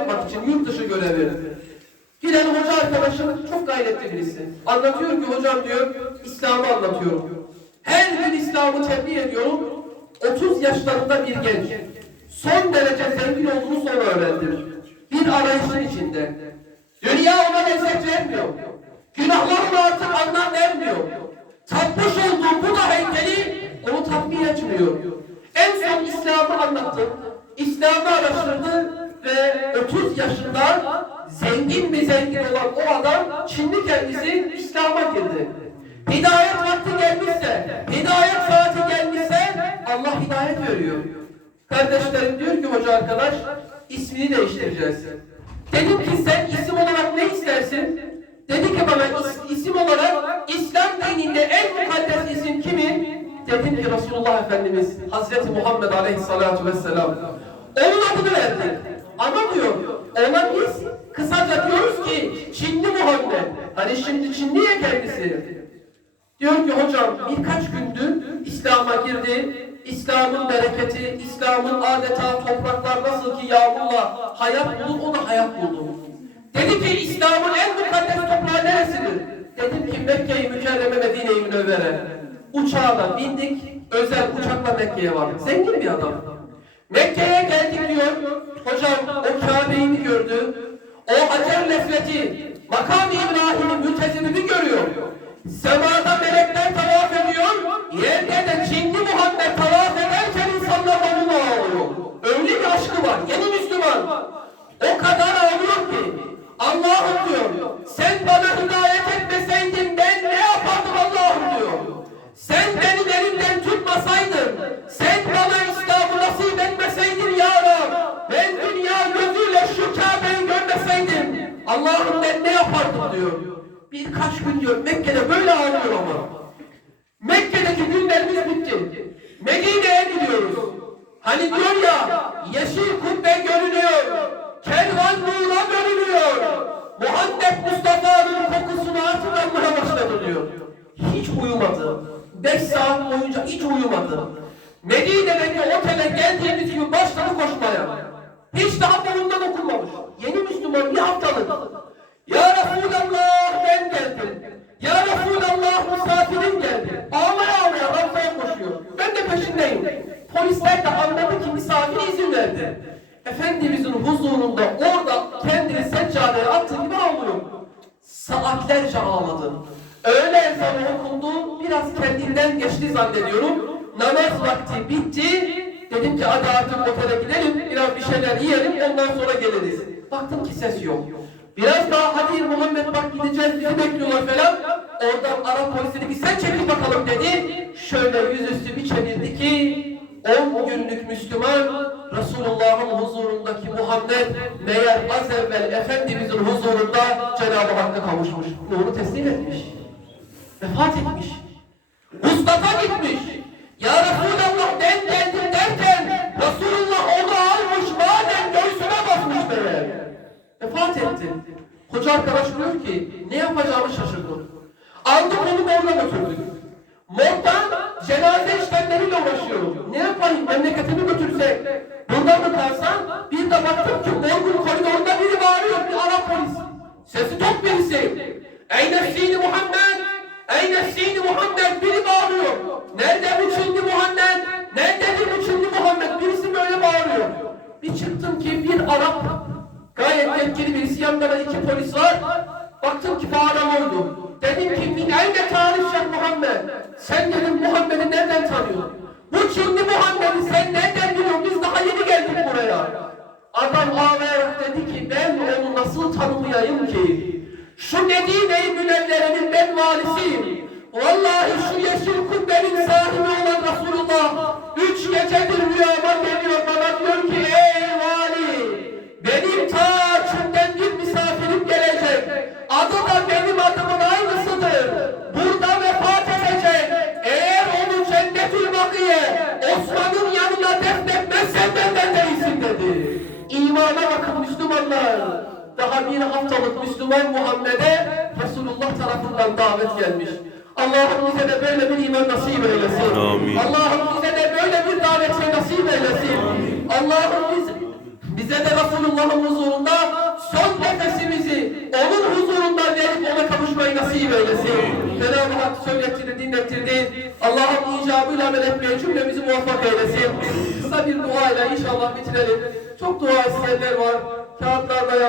yapmak için yurt dışı görevi. Giden hoca arkadaşım çok gayretli birisi. Anlatıyor ki hocam diyor, İslam'ı anlatıyorum. Her gün İslam'ı tebliğ ediyorum. 30 yaşlarında bir genç. Son derece zengin olduğunu sonra öğrendim. Bir arayışın içinde. Dünya ona lezzet vermiyor. Günahlarına artık anlam vermiyor. Tapmış olduğu bu da heykeli onu tatmin etmiyor. En son İslam'ı anlattı. İslam'ı araştırdı 30 yaşında zengin bir zengin olan o adam Çinli kendisi İslam'a girdi. Hidayet vakti gelmişse, hidayet saati gelmişse Allah hidayet veriyor. Kardeşlerim diyor ki hoca arkadaş ismini değiştireceğiz. Dedim ki sen isim olarak ne istersin? Dedi ki bana is- isim olarak İslam dininde en mukaddes isim kimi? Dedim ki Resulullah Efendimiz Hazreti Muhammed Aleyhisselatü Vesselam. Onun adını verdi. Ama diyor ona biz kısaca diyoruz ki Çinli Muhammed. Hani şimdi Çinli ya kendisi. Diyor ki hocam birkaç gündür İslam'a girdi. İslam'ın bereketi, İslam'ın adeta topraklar nasıl ki yağmurla hayat bulur, o da hayat buldu. Dedi ki İslam'ın en mukaddes toprağı neresidir? Dedim ki Mekke-i Mükerreme Medine-i Münevvere. Uçağına bindik, özel uçakla Mekke'ye vardık. Zengin bir adam. Mekke'ye geldik diyor. Hocam Kabe'yi gördü. O Hacer Lesveti, makam İbrahim'in mültezimini görüyor. Semada melekler tavaf ediyor. Yerde de Çinli Muhammed tavaf ederken insanlar onunla ağlıyor. Öyle bir aşkı var. Yeni Müslüman. O kadar ağlıyor ki Allah'ım diyor. Sen bana hidayet Allah'ım ben ne yapardım diyor. Birkaç gün diyor Mekke'de böyle ağlıyor ama. Mekke'deki günlerimiz bitti. Medine'ye gidiyoruz. Hani diyor ya, yeşil kubbe görünüyor, kervan nura görünüyor. Muhammed Mustafa'nın kokusunu artık almaya başladı diyor. Hiç uyumadı. Beş saat boyunca hiç uyumadı. Medine'deki otele geldiğimiz gün başladı koşmaya. Hiç daha burundan okunmamış. Yeni Müslüman bir haftalık. Ya Resulallah ben geldim. Ya Resulallah misafirim geldi. Ağlaya ağlaya arkaya koşuyor. Ben de peşindeyim. Polisler de anladı ki misafir izin verdi. Efendimizin huzurunda orada kendini seccadeye attığı gibi ağlıyor. Saatlerce ağladım. Öğle ezanı okundu, biraz kendinden geçti zannediyorum. Namaz vakti bitti. Dedim ki hadi artık otele gidelim, şeyler yiyelim, ondan sonra geliriz. Baktım ki ses yok. Biraz daha hadi Muhammed bak gideceğiz, bizi bekliyorlar falan. Oradan Arap polisi dedi sen çekil bakalım dedi. Şöyle yüzüstü bir çevirdi ki 10 günlük Müslüman Resulullah'ın huzurundaki Muhammed meğer az evvel Efendimizin huzurunda Cenab-ı Hakk'a kavuşmuş. Nuru teslim etmiş. Vefat etmiş. Mustafa gitmiş. Ya Resulallah Hoca arkadaş diyor ki ne yapacağımı şaşırdım. Aldık onu morga götürdük. Morgdan cenaze işlemleriyle uğraşıyorum. Ne yapayım memleketimi götürsek? Burada mı kalsam? Bir de baktım ki morgun koridorunda biri bağırıyor bir Arap polis. Sesi tok birisi. Ey nefsini Muhammed! Ey nefsini Muhammed! Biri bağırıyor. Nerede bu Çinli Muhammed? Nerededir bu Çinli Muhammed? Birisi böyle bağırıyor. Bir çıktım ki bir Arap Gayet yetkili birisi yanında da iki polis var. Baktım ki bağıran oydu. Dedim ki min ayne tarif Şeyh Muhammed. Sen dedim Muhammed'i nereden tanıyorsun? Bu Çinli Muhammed'i sen nereden biliyorsun? Biz daha yeni geldik buraya. Adam ağlayarak dedi ki ben onu nasıl tanımayayım ki? Şu Medine-i Münevvere'nin ben valisiyim. Vallahi şu yeşil kubbenin sahibi olan Resulullah üç gecedir rüyama imana bakın Müslümanlar. Daha bir haftalık Müslüman Muhammed'e Resulullah tarafından davet gelmiş. Allah'ım bize de böyle bir iman nasip eylesin. Allah'ım bize de böyle bir davete nasip eylesin. Allah'ım bize, bize de Resulullah'ın huzurunda son nefesimizi onun huzurundan verip ona kavuşmayı nasip eylesin. Cenab-ı Hak söylettirdi, dinlettirdi. Allah'ım icabıyla amel etmeye cümlemizi muvaffak eylesin. Kısa bir duayla inşallah bitirelim. Çok dua isteyenler var. Kağıtlarda yaz.